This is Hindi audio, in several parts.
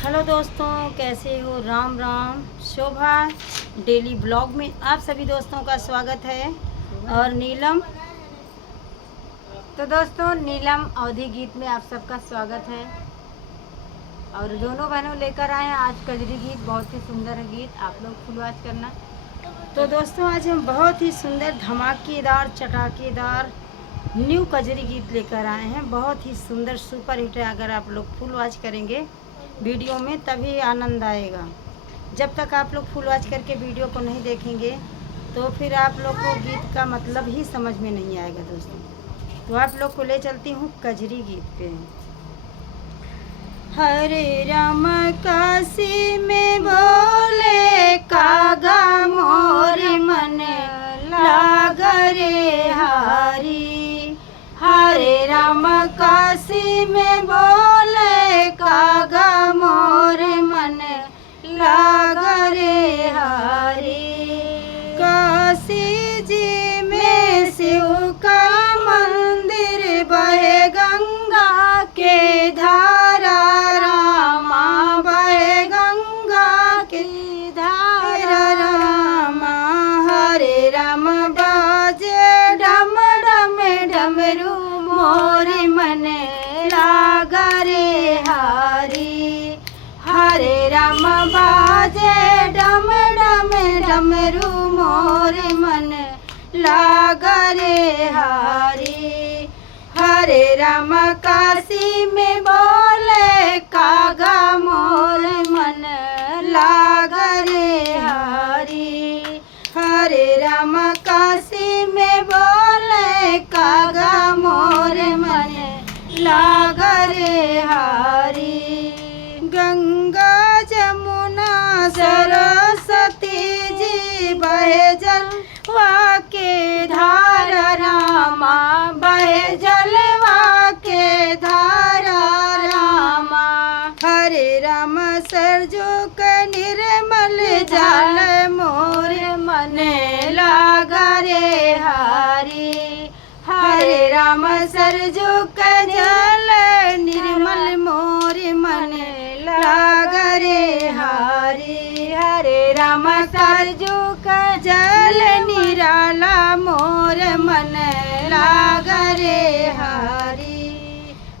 हेलो दोस्तों, कैसे हो? राम राम। शोभा डेली ब्लॉग में आप सभी दोस्तों का स्वागत है। और नीलम, तो दोस्तों नीलम अवधि गीत में आप सबका स्वागत है। और दोनों बहनों लेकर आए हैं आज कजरी गीत, बहुत ही सुंदर है गीत, आप लोग फुल वॉच करना। तो दोस्तों आज हम बहुत ही सुंदर धमाकेदार चटाकेदार न्यू कजरी गीत लेकर आए हैं। बहुत ही सुंदर सुपर हिट है। अगर आप लोग फुल वॉच करेंगे वीडियो में तभी आनंद आएगा। जब तक आप लोग फुल वॉच करके वीडियो को नहीं देखेंगे तो फिर आप लोग को गीत का मतलब ही समझ में नहीं आएगा दोस्तों। तो आप लोग को ले चलती हूँ कजरी गीत पे। हरे राम काशी में बोले कागा मोर मन लागरे हारी। हरे राम काशी में बोले कागा मोर मन लागरे हारी। काशी जी में शिव का मंदिर बहे गंगा के धारा। रामा बहे गंगा के धारा। रामा हरे राम बाजे डम डम डमरू मोर मन लागरे हारी। हरे राम बाजे डम डम डमरू मोर मन लागरे हारी। हरे राम काशी में बोले कागा मोर मन लागरे हारी। हरे राम काशी में बोले कागा मोर मन लागरे हारी। गंगा जमुना सरस्वती जी बहे जलवा के धारा। रामा बहे जलवा के धारा। रामा हरे राम सरजू का निर्मल जल मोर मन लागरे हारी। हरे राम सरजू का जल निर्मल मोर मन लागरे हारी। हरे राम सरजू का जल निराला मोर मन लागरे हारी।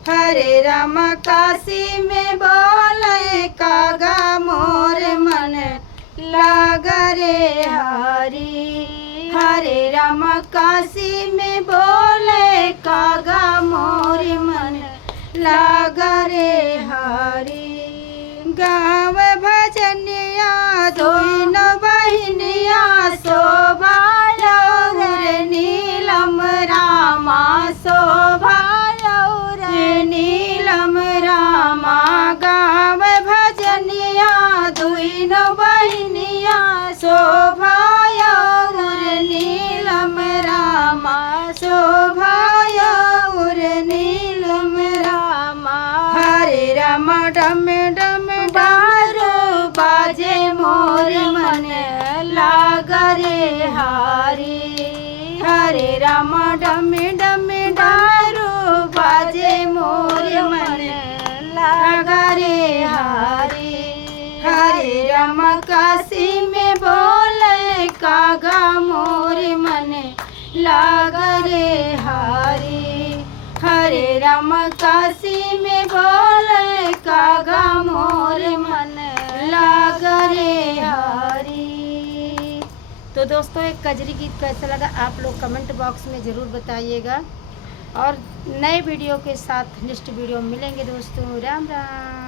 हरे राम काशी में बोले कागा मोर मन लागरे हारी। हरे राम काशी में बोले कागा मोर मन लागरे हारी। गाँव भजनिया धोइन बहिनिया शोभा और नीलम। रामा शोभा और नीलम। रामा गाँव भजनिया धोइन बहिनिया शोभा और नीलम। रामा शोभा और नीलम। रामा हरे राम डम डम डारो बाजे मोर मन लागरे हारी। हरे राम डम डम डारो बाजे मोर मन लागरे हारी। हरे राम काशी में बोले कागा मोर मन लागरे हारी। हरे राम काशी में बोले कागा मोर मन लागरे हारी। तो दोस्तों एक कजरी गीत कैसा लगा आप लोग कमेंट बॉक्स में ज़रूर बताइएगा। और नए वीडियो के साथ नेक्स्ट वीडियो मिलेंगे दोस्तों। राम राम।